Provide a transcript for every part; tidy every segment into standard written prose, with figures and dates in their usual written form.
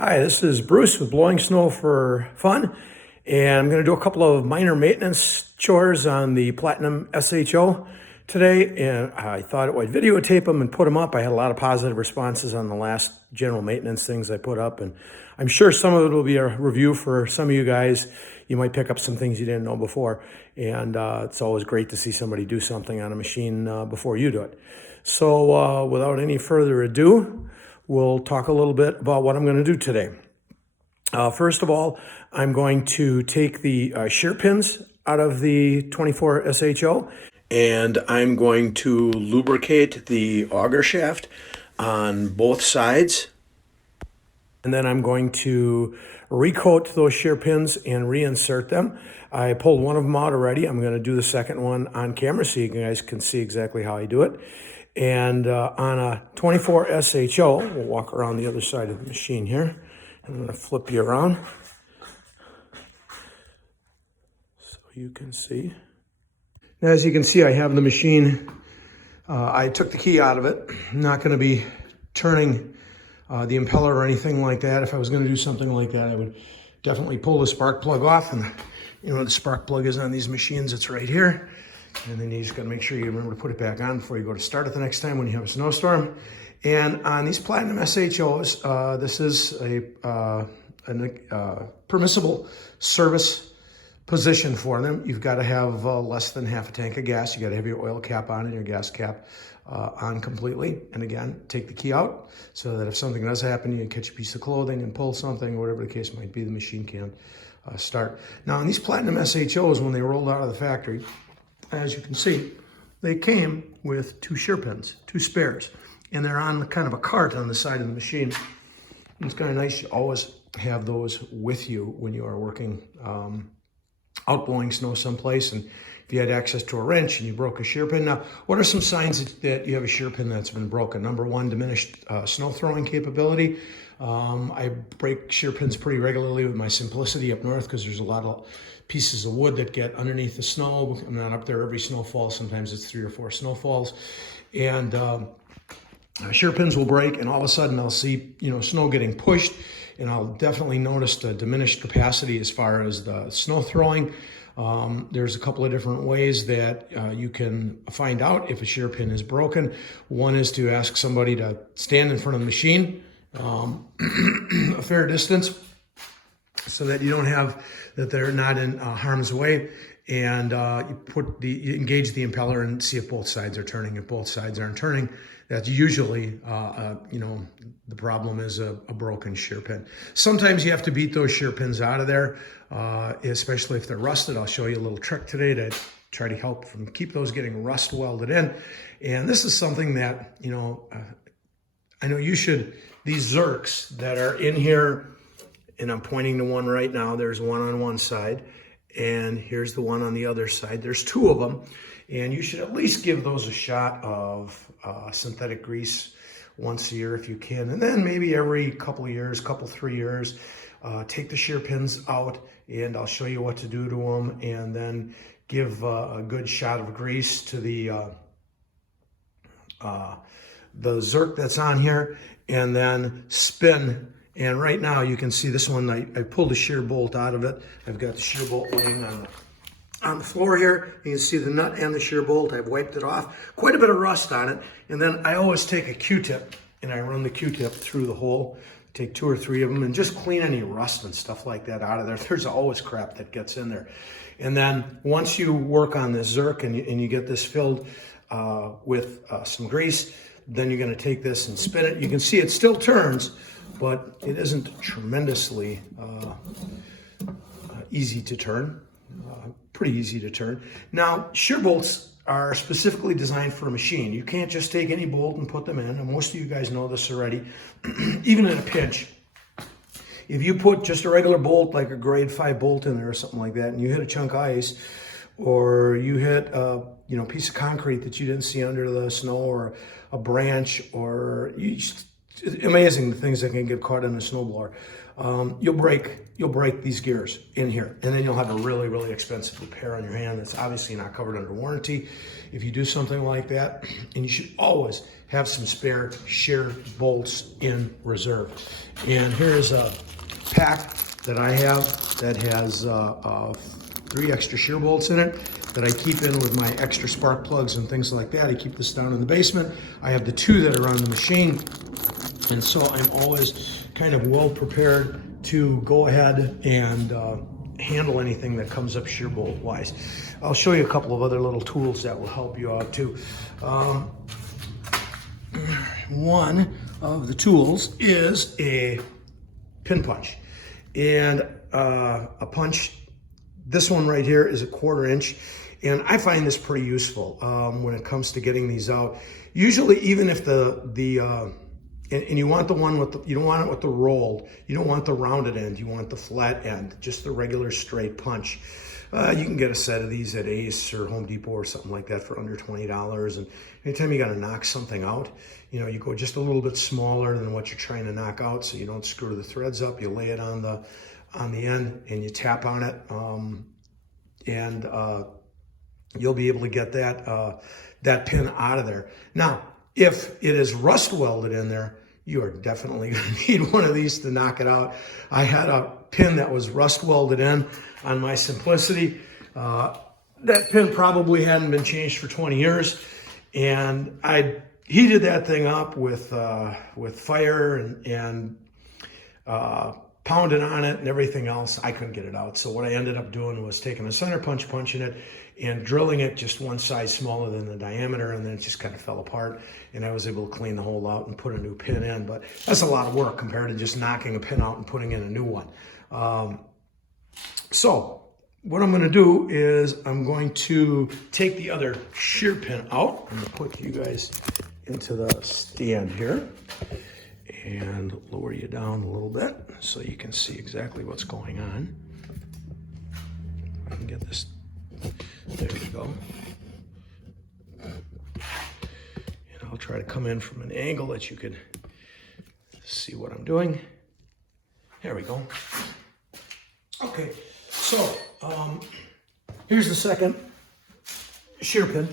Hi, this is Bruce with Blowing Snow for Fun, and I'm going to do a couple of minor maintenance chores on the Platinum SHO today, and I thought I'd videotape them and put them up. I had a lot of positive responses on the last general maintenance things I put up, and I'm sure some of it will be a review for some of you guys. You might pick up some things you didn't know before, and it's always great to see somebody do something on a machine before you do it. So without any further ado, we'll talk a little bit about what I'm going to do today. First of all, I'm going to take the shear pins out of the 24 SHO, and I'm going to lubricate the auger shaft on both sides. And then I'm going to recoat those shear pins and reinsert them. I pulled one of them out already. I'm going to do the second one on camera so you guys can see exactly how I do it. And on a 24 SHO, we'll walk around the other side of the machine here. I'm going to flip you around so you can see. Now, as you can see, I have the machine. I took the key out of it. I'm not going to be turning the impeller or anything like that. If I was going to do something like that, I would definitely pull the spark plug off. And you know, the spark plug is on these machines. It's right here. And then you just got to make sure you remember to put it back on before you go to start it the next time when you have a snowstorm. And on these Platinum SHOs, this is a permissible service position for them. You've got to have less than half a tank of gas. You got to have your oil cap on and your gas cap on completely. And again, take the key out so that if something does happen, you can catch a piece of clothing and pull something, or whatever the case might be, the machine can't start. Now, on these Platinum SHOs, when they rolled out of the factory, as you can see, they came with two shear pins, two spares, and they're on kind of a cart on the side of the machine. And it's kind of nice to always have those with you when you are working out blowing snow someplace. And if you had access to a wrench and you broke a shear pin. Now, what are some signs that you have a shear pin that's been broken? Number one, diminished snow throwing capability. I break shear pins pretty regularly with my Simplicity up north because there's a lot of pieces of wood that get underneath the snow. I'm not up there every snowfall. Sometimes it's 3 or 4 snowfalls. And shear pins will break, and all of a sudden I'll see, snow getting pushed, and I'll definitely notice the diminished capacity as far as the snow throwing. There's a couple of different ways that you can find out if a shear pin is broken. One is to ask somebody to stand in front of the machine a fair distance so that you don't have, that they're not in harm's way. And you engage the impeller and see if both sides are turning. If both sides aren't turning, that's usually, the problem is a broken shear pin. Sometimes you have to beat those shear pins out of there, especially if they're rusted. I'll show you a little trick today to try to help keep those getting rust welded in. And this is something that, I know you should, these Zerks that are in here, and I'm pointing to one right now. There's one on one side, and here's the one on the other side. There's 2 of them, and you should at least give those a shot of synthetic grease once a year if you can. And then maybe every couple of years, 3 years, take the shear pins out, and I'll show you what to do to them, and then give a good shot of grease to the Zerk that's on here, and then spin. And right now you can see this one, I pulled the shear bolt out of it. I've got the shear bolt laying on the floor here. You can see the nut and the shear bolt. I've wiped it off. Quite a bit of rust on it. And then I always take a Q-tip and I run the Q-tip through the hole. Take 2 or 3 of them and just clean any rust and stuff like that out of there. There's always crap that gets in there. And then once you work on this Zerk and you get this filled with some grease, then you're going to take this and spin it. You can see it still turns, but it isn't tremendously easy to turn, pretty easy to turn. Now, shear bolts are specifically designed for a machine. You can't just take any bolt and put them in, and most of you guys know this already. Even in a pinch, if you put just a regular bolt, like a grade 5 bolt in there or something like that, and you hit a chunk of ice, or you hit a piece of concrete that you didn't see under the snow, or a branch, or you It's amazing the things that can get caught in a snowblower. You'll break these gears in here, and then you'll have a really, really expensive repair on your hand that's obviously not covered under warranty if you do something like that. And you should always have some spare shear bolts in reserve. And here's a pack that I have that has 3 extra shear bolts in it that I keep in with my extra spark plugs and things like that. I keep this down in the basement. I have the 2 that are on the machine. And so I'm always kind of well prepared to go ahead and handle anything that comes up shear bolt wise. I'll show you a couple of other little tools that will help you out too. One of the tools is a pin punch. And a punch, this one right here is a 1/4 inch. And I find this pretty useful when it comes to getting these out. Usually, even if and you want the one with you don't want it with the rolled, you don't want the rounded end, you want the flat end, just the regular straight punch. You can get a set of these at Ace or Home Depot or something like that for under $20. And anytime you got to knock something out, you know, you go just a little bit smaller than what you're trying to knock out so you don't screw the threads up. You lay it on the end and you tap on it, and you'll be able to get that pin out of there. Now, if it is rust welded in there, you are definitely going to need one of these to knock it out. I had a pin that was rust welded in on my Simplicity. That pin probably hadn't been changed for 20 years. And I heated that thing up with fire and pounded on it and everything else. I couldn't get it out. So what I ended up doing was taking a center punch, punching it, and drilling it just one size smaller than the diameter, and then it just kind of fell apart. And I was able to clean the hole out and put a new pin in. But that's a lot of work compared to just knocking a pin out and putting in a new one. So what I'm going to do is I'm going to take the other shear pin out. I'm going to put you guys into the stand here and lower you down a little bit so you can see exactly what's going on. I can get this. There we go. And I'll try to come in from an angle that you can see what I'm doing. There we go. Okay, so here's the second shear pin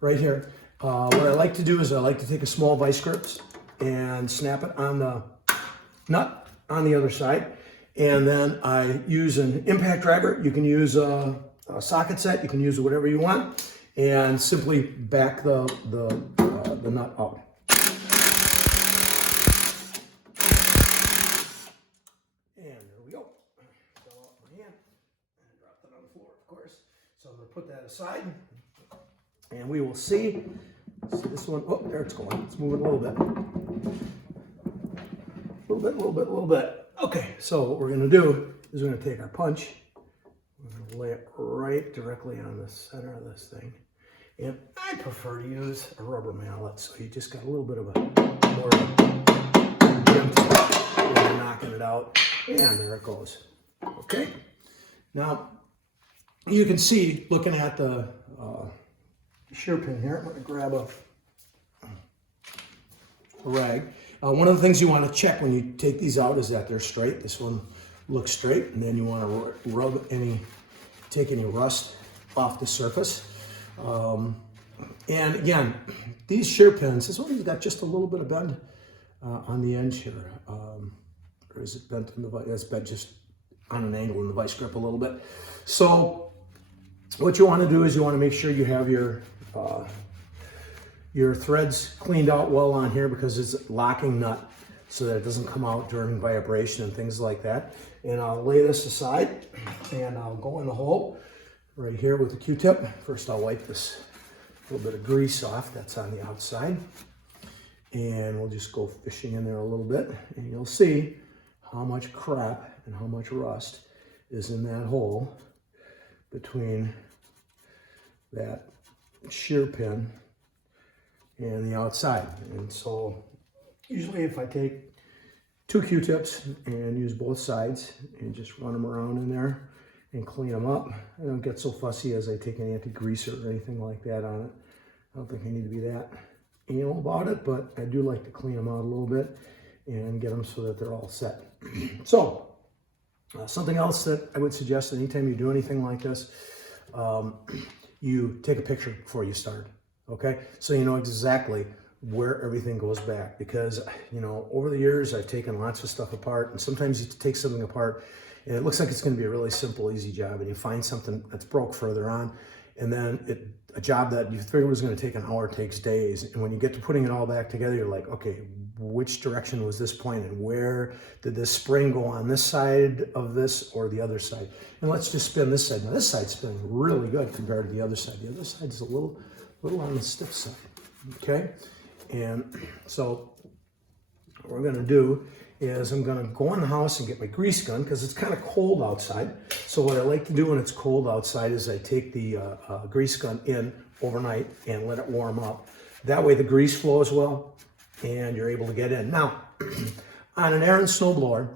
right here. What I like to do is I like to take a small vice grips and snap it on the nut on the other side. And then I use an impact driver. You can use a socket set, you can use whatever you want, and simply back the nut out. And there we go. Fell off my hand and dropped it on the floor, of course. So I'm going to put that aside, and we will see this one. Oh, there it's going. It's moving a little bit. A little bit. Okay, so what we're going to do is we're going to take our punch. We're going to lay it right directly on the center of this thing. And I prefer to use a rubber mallet, so you just got a little bit of a more gentle when you're knocking it out. And there it goes. Okay. Now, you can see, looking at the shear pin here, I'm going to grab a rag. One of the things you want to check when you take these out is that they're straight. This one looks straight, and then you want to take any rust off the surface. And again, these shear pins, this one's got just a little bit of bend on the edge here. Or is it bent in the vice? It's bent just on an angle in the vice grip a little bit. So what you want to do is you want to make sure you have your threads cleaned out well on here, because it's a locking nut so that it doesn't come out during vibration and things like that. And I'll lay this aside and I'll go in the hole right here with the Q-tip. First I'll wipe this little bit of grease off that's on the outside, and we'll just go fishing in there a little bit, and you'll see how much crap and how much rust is in that hole between that shear pin and the outside. And so usually if I take 2 Q-tips and use both sides and just run them around in there and clean them up, I don't get so fussy as I take an anti-greaser or anything like that on it. I don't think I need to be that anal about it, but I do like to clean them out a little bit and get them so that they're all set. So something else that I would suggest anytime you do anything like this, you take a picture before you start, okay? So you know exactly where everything goes back, because, you know, over the years, I've taken lots of stuff apart, and sometimes you take something apart and it looks like it's going to be a really simple, easy job, and you find something that's broke further on, and then a job that you figured was going to take an hour takes days. And when you get to putting it all back together, you're like, okay, which direction was this pointed? Where did this spring go, on this side of this or the other side? And let's just spin this side. Now this side's spinning really good compared to the other side. The other side's a little on the stiff side, okay? And so what we're gonna do is I'm gonna go in the house and get my grease gun, because it's kind of cold outside. So what I like to do when it's cold outside is I take the grease gun in overnight and let it warm up. That way the grease flows well and you're able to get in. Now, on an Ariens snowblower,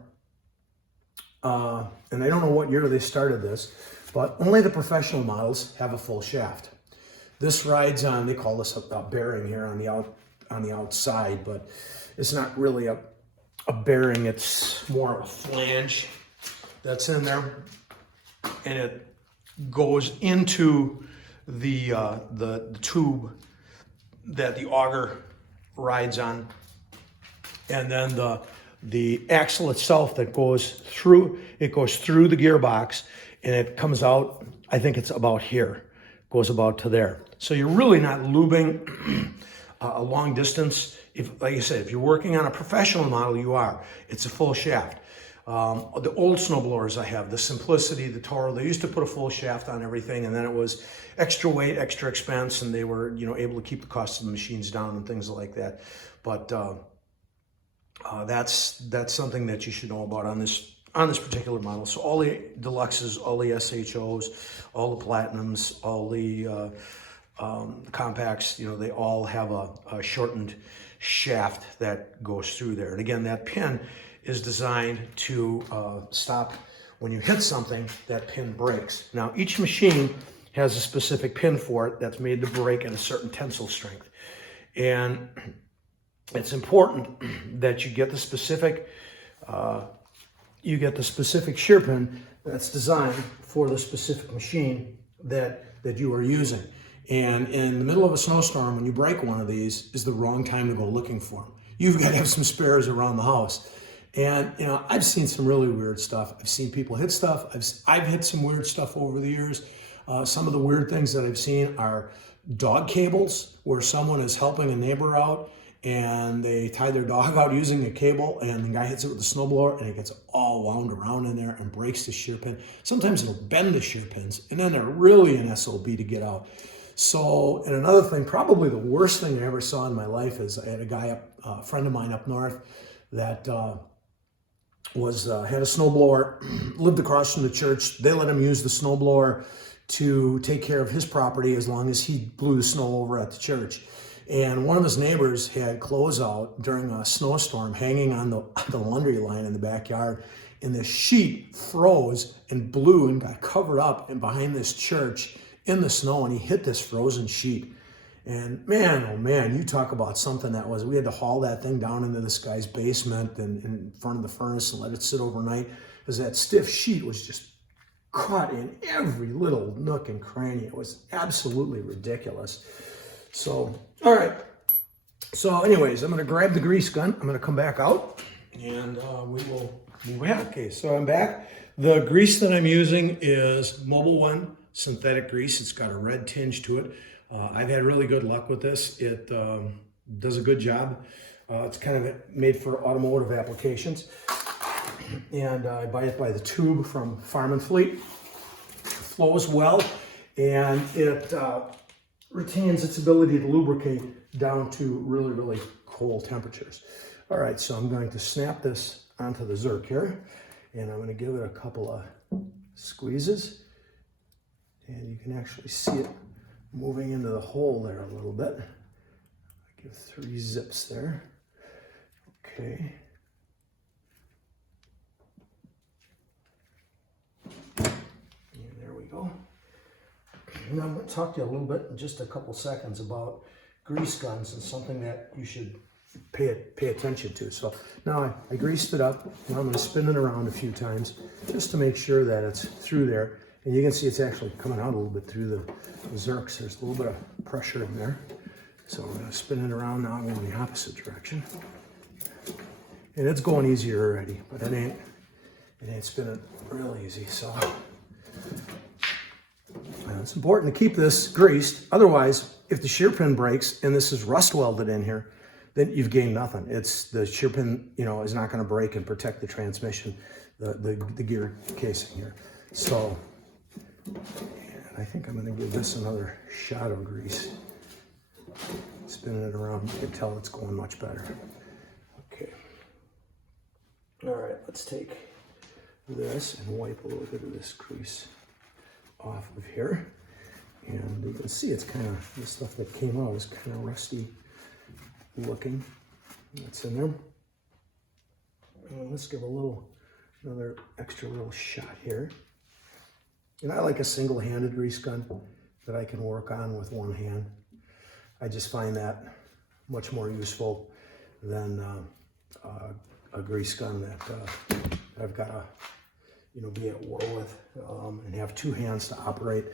and I don't know what year they started this, but only the professional models have a full shaft. This rides on, they call this a bearing here on the outside, but it's not really a bearing, it's more of a flange that's in there, and it goes into the tube that the auger rides on, and then the axle itself that goes through the gearbox, and it comes out, I think it's about here, goes about to there. So you're really not lubing a long distance. If, like I said, if you're working on a professional model, you are. It's a full shaft. The old snowblowers I have, the Simplicity, the Toro, they used to put a full shaft on everything, and then it was extra weight, extra expense, and they were, you know, able to keep the cost of the machines down and things like that. But that's something that you should know about on this particular model. So all the deluxes, all the SHOs, all the platinums, all the compacts, you know, they all have a shortened shaft that goes through there. And again, that pin is designed to stop when you hit something, that pin breaks. Now, each machine has a specific pin for it that's made to break at a certain tensile strength. And it's important that you get the specific shear pin that's designed for the specific machine that you are using. And in the middle of a snowstorm, when you break one of these, is the wrong time to go looking for them. You've got to have some spares around the house. And, you know, I've seen some really weird stuff. I've seen people hit stuff. I've hit some weird stuff over the years. Some of the weird things that I've seen are dog cables, where someone is helping a neighbor out and they tie their dog out using a cable, and the guy hits it with the snowblower and it gets all wound around in there and breaks the shear pin. Sometimes it'll bend the shear pins, and then they're really an SOB to get out. So, and another thing, probably the worst thing I ever saw in my life is I had a guy a friend of mine up north that had a snowblower, lived across from the church. They let him use the snowblower to take care of his property as long as he blew the snow over at the church. And one of his neighbors had clothes out during a snowstorm hanging on the laundry line in the backyard, and the sheet froze and blew and got covered up and behind this church in the snow, and he hit this frozen sheet. And man, oh man, you talk about something that was, we had to haul that thing down into this guy's basement and in front of the furnace and let it sit overnight, because that stiff sheet was just caught in every little nook and cranny. It was absolutely ridiculous. So, all right. So anyways, I'm gonna grab the grease gun. I'm gonna come back out and we will move ahead. Okay, so I'm back. The grease that I'm using is Mobil 1 synthetic grease. It's got a red tinge to it. I've had really good luck with this. It does a good job. It's kind of made for automotive applications. And I buy it by the tube from Farm and Fleet. It flows well, and it retains its ability to lubricate down to really, really cold temperatures. All right, so I'm going to snap this onto the Zerk here, and I'm going to give it a couple of squeezes. And you can actually see it moving into the hole there a little bit. I give 3 zips there. Okay. And there we go. And I'm going to talk to you a little bit in just a couple seconds about grease guns and something that you should pay attention to. So now I greased it up. Now I'm going to spin it around a few times just to make sure that it's through there. And you can see it's actually coming out a little bit through the zerks. There's a little bit of pressure in there. So I'm going to spin it around now. I'm going the opposite direction. And it's going easier already, but it ain't spinning real easy. So it's important to keep this greased. Otherwise, if the shear pin breaks and this is rust welded in here, then you've gained nothing. It's the shear pin, you know, is not going to break and protect the transmission, the gear casing here. So, and I think I'm going to give this another shot of grease. Spinning it around, you can tell it's going much better. Okay. All right, let's take this and wipe a little bit of this grease off of here. And you can see it's kind of, the stuff that came out is kind of rusty looking. That's in there. And let's give another extra little shot here. And I like a single-handed grease gun that I can work on with one hand. I just find that much more useful than a grease gun that I've got to, you know, be at war with and have two hands to operate.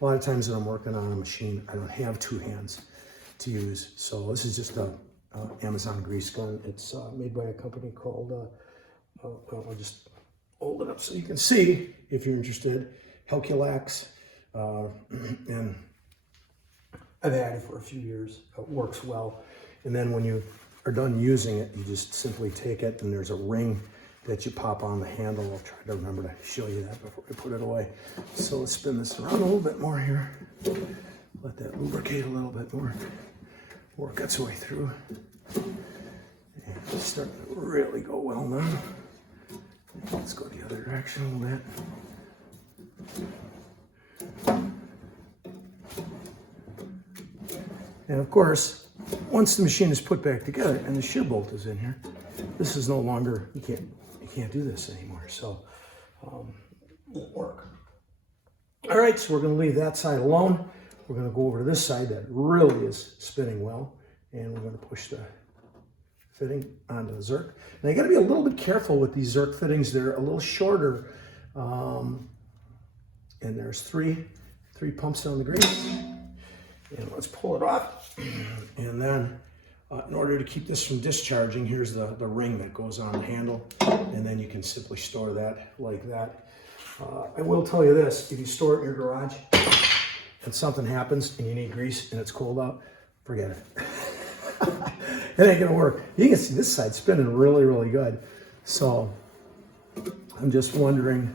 A lot of times when I'm working on a machine, I don't have two hands to use. So this is just a Amazon grease gun. It's made by a company called, I'll just hold it up so you can see if you're interested, Helculax. And I've had it for a few years. It works well. And then when you are done using it, you just simply take it and there's a ring that you pop on the handle. I'll try to remember to show you that before I put it away. So let's spin this around a little bit more here. Let that lubricate a little bit more. Work its way through. And it's starting to really go well now. Let's go the other direction a little bit. And of course, once the machine is put back together and the shear bolt is in here, this is no longer, you can't do this anymore. So won't work. All right, so we're going to leave that side alone. We're going to go over to this side that really is spinning well, and we're going to push the fitting onto the Zerk. Now you got to be a little bit careful with these Zerk fittings. They're a little shorter, and there's three pumps on the grease. And let's pull it off. And then in order to keep this from discharging, here's the ring that goes on the handle. And then you can simply store that like that. I will tell you this, if you store it in your garage and something happens and you need grease and it's cold out, forget it. It ain't gonna work. You can see this side spinning really, really good. So I'm just wondering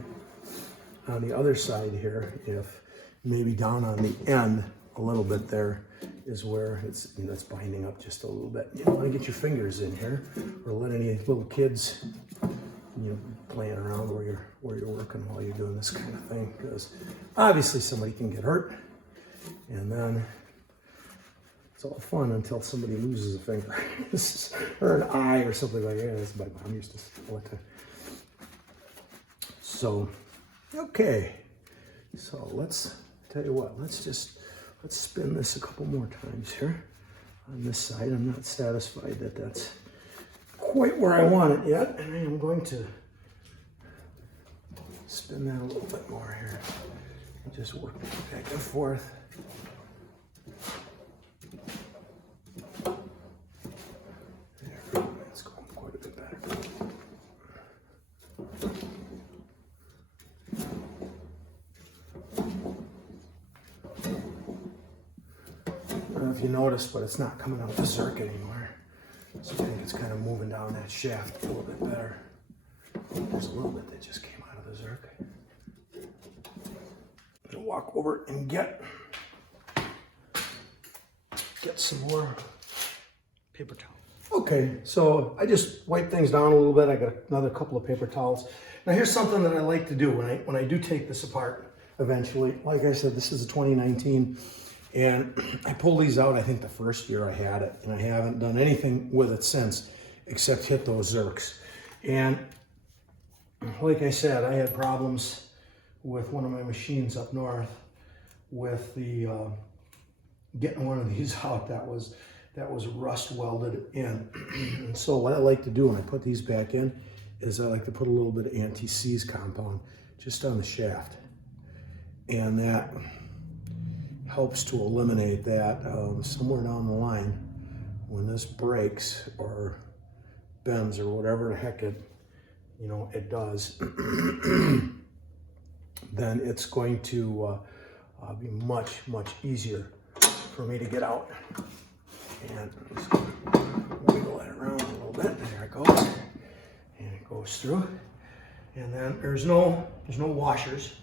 on the other side here, if maybe down on the end, a little bit there is where it's, you know, it's binding up just a little bit. You don't want to get your fingers in here or let any little kids, you know, playing around where you're working while you're doing this kind of thing, because obviously somebody can get hurt, and then it's all fun until somebody loses a finger or an eye or something like that. That's my mom used to say all the time. So, okay, so let's tell you what, let's spin this a couple more times here on this side. I'm not satisfied that that's quite where I want it yet, and I am going to spin that a little bit more here and just work back and forth. There we go. It's going quite a bit better. I don't know if you noticed, but it's not coming out of the Zerk anymore. So I think it's kind of moving down that shaft a little bit better. There's a little bit that just came out of the Zerk. I'm gonna walk over and get some more paper towel. Okay, so I just wiped things down a little bit. I got another couple of paper towels. Now here's something that I like to do when I do take this apart eventually. Like I said, this is a 2019. And I pulled these out, I think, the first year I had it, and I haven't done anything with it since except hit those Zerks. And like I said, I had problems with one of my machines up north with the getting one of these out that was rust welded in. And so what I like to do when I put these back in is I like to put a little bit of anti-seize compound just on the shaft. And that helps to eliminate that somewhere down the line when this breaks or bends or whatever the heck it does, then it's going to be much easier for me to get out. And just wiggle that around a little bit. There it goes, and it goes through. And then there's no washers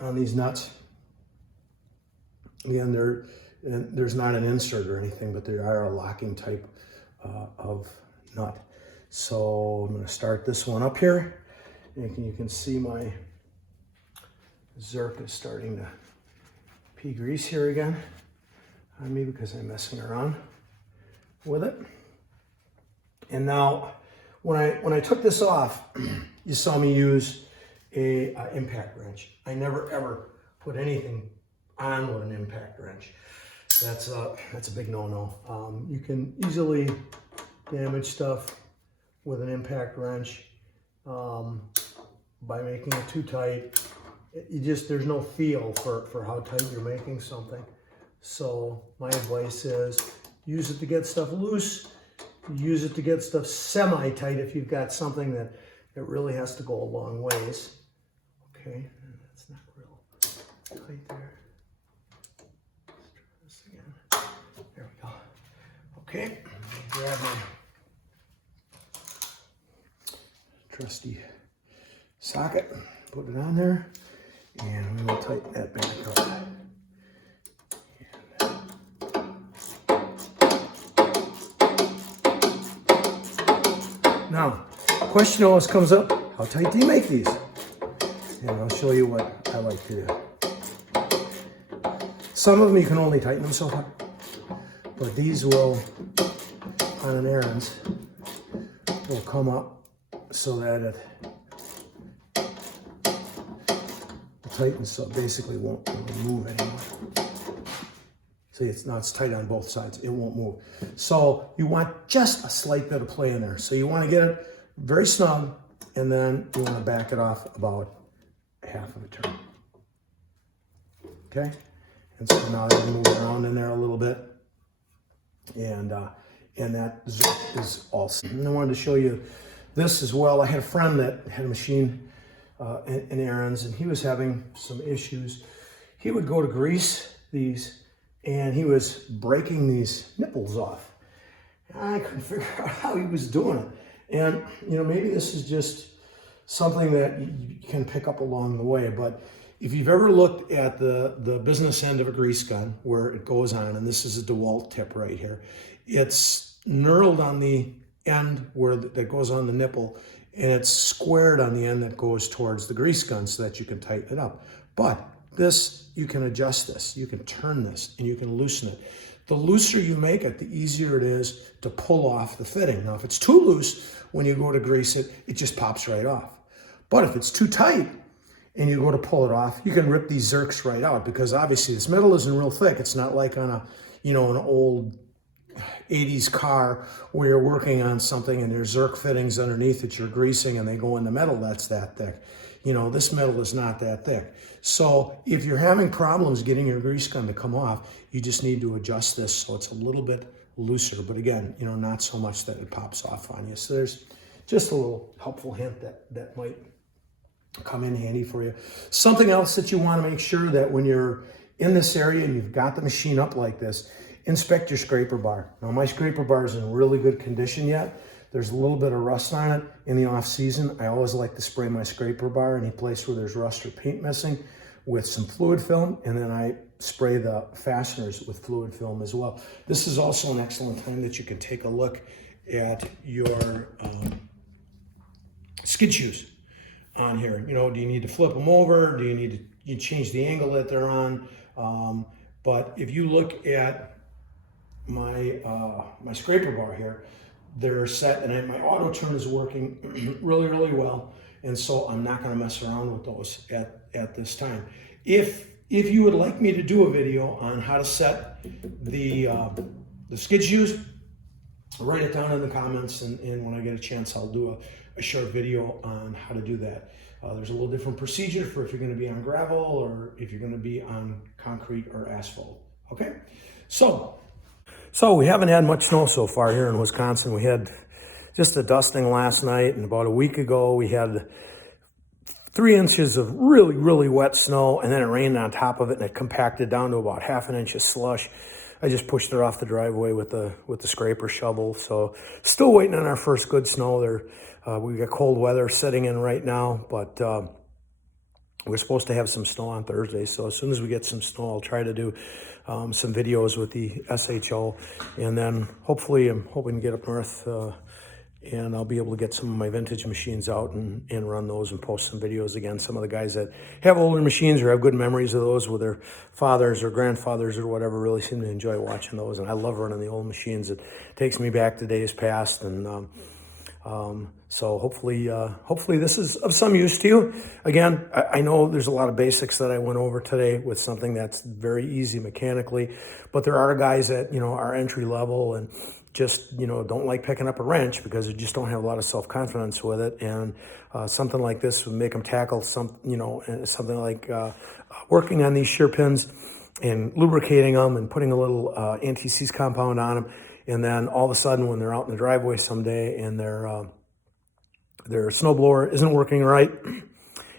on these nuts. Again, there's not an insert or anything, but they are a locking type of nut. So I'm going to start this one up here. And you can see my Zerk is starting to pee grease here again on me because I'm messing around with it. And now, when I took this off, you saw me use a impact wrench. I never ever put anything on with an impact wrench. That's a big no-no. You can easily damage stuff with an impact wrench by making it too tight. There's no feel for how tight you're making something. So my advice is use it to get stuff loose, use it to get stuff semi-tight if you've got something that really has to go a long ways. Okay, that's not real tight there. Let's try this again. There we go. Okay, grab my trusty socket, put it on there, and we will tighten that back up. Now, the question always comes up, how tight do you make these? And I'll show you what I like to do. Some of them you can only tighten them so far, but these will, on an Ariens, will come up so that it tightens, so it basically won't really move anymore. See, it's tight on both sides. It won't move. So you want just a slight bit of play in there. So you want to get it very snug, and then you want to back it off about half of a turn. Okay? And so now they're moving around in there a little bit. And that is all set. And I wanted to show you this as well. I had a friend that had a machine in Ariens, and he was having some issues. He would go to grease these, and he was breaking these nipples off. I couldn't figure out how he was doing it. And, maybe this is just something that you can pick up along the way. But if you've ever looked at the business end of a grease gun where it goes on, and this is a DeWalt tip right here, it's knurled on the end that goes on the nipple, and it's squared on the end that goes towards the grease gun so that you can tighten it up. But this, you can adjust this, you can turn this, and you can loosen it. The looser you make it, the easier it is to pull off the fitting. Now, if it's too loose, when you go to grease it, it just pops right off. But if it's too tight and you go to pull it off, you can rip these Zerks right out, because obviously this metal isn't real thick. It's not like on an old 80s car where you're working on something and there's Zerk fittings underneath that you're greasing and they go in the metal that's that thick. This metal is not that thick. So if you're having problems getting your grease gun to come off, you just need to adjust this so it's a little bit looser. But again, not so much that it pops off on you. So there's just a little helpful hint that might come in handy for you. Something else that you want to make sure that when you're in this area and you've got the machine up like this, inspect your scraper bar. Now, my scraper bar is in really good condition yet. There's a little bit of rust on it in the off season. I always like to spray my scraper bar any place where there's rust or paint missing with some fluid film, and then I spray the fasteners with fluid film as well. This is also an excellent time that you can take a look at your skid shoes on here. Do you need to flip them over? Do you need to change the angle that they're on? But if you look at my my scraper bar here, they're set, and my auto turn is working really well, and so I'm not going to mess around with those at this time. If If you would like me to do a video on how to set the skid shoes, write it down in the comments, and when I get a chance, I'll do a short video on how to do that. There's a little different procedure for if you're going to be on gravel or if you're going to be on concrete or asphalt. Okay, so we haven't had much snow so far here in Wisconsin. We had just a dusting last night, and about a week ago we had 3 inches of really, really wet snow, and then it rained on top of it, and it compacted down to about ½ inch of slush. I just pushed it off the driveway with the scraper shovel. So still waiting on our first good snow there. We got cold weather setting in right now, but we're supposed to have some snow on Thursday. So as soon as we get some snow, I'll try to do some videos with the SHO, and then hopefully I'm hoping to get up north and I'll be able to get some of my vintage machines out and run those and post some videos again. Some of the guys that have older machines or have good memories of those with their fathers or grandfathers or whatever really seem to enjoy watching those. And I love running the old machines. It takes me back to days past. And so hopefully this is of some use to you. Again, I know there's a lot of basics that I went over today with something that's very easy mechanically, but there are guys that, are entry level and just, don't like picking up a wrench because they just don't have a lot of self-confidence with it. And something like this would make them tackle something like working on these shear pins and lubricating them and putting a little anti-seize compound on them. And then all of a sudden when they're out in the driveway someday and their snowblower isn't working right,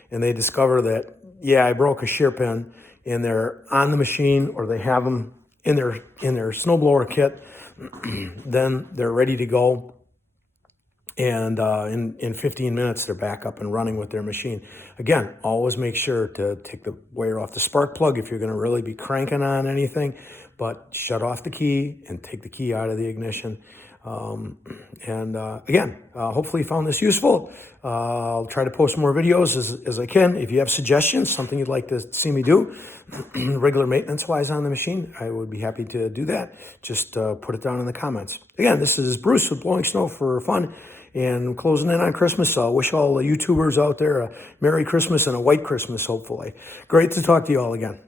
and they discover that, I broke a shear pin, and they're on the machine or they have them in their snowblower kit, then they're ready to go. And in 15 minutes, they're back up and running with their machine. Again, always make sure to take the wire off the spark plug if you're going to really be cranking on anything, but shut off the key and take the key out of the ignition. Again, hopefully you found this useful. I'll try to post more videos as I can. If you have suggestions, something you'd like to see me do, regular maintenance wise on the machine, I would be happy to do that. Just put it down in the comments. Again, this is Bruce with Blowing Snow for Fun, and closing in on Christmas. So I wish all the YouTubers out there a Merry Christmas and a White Christmas, hopefully. Great to talk to you all again.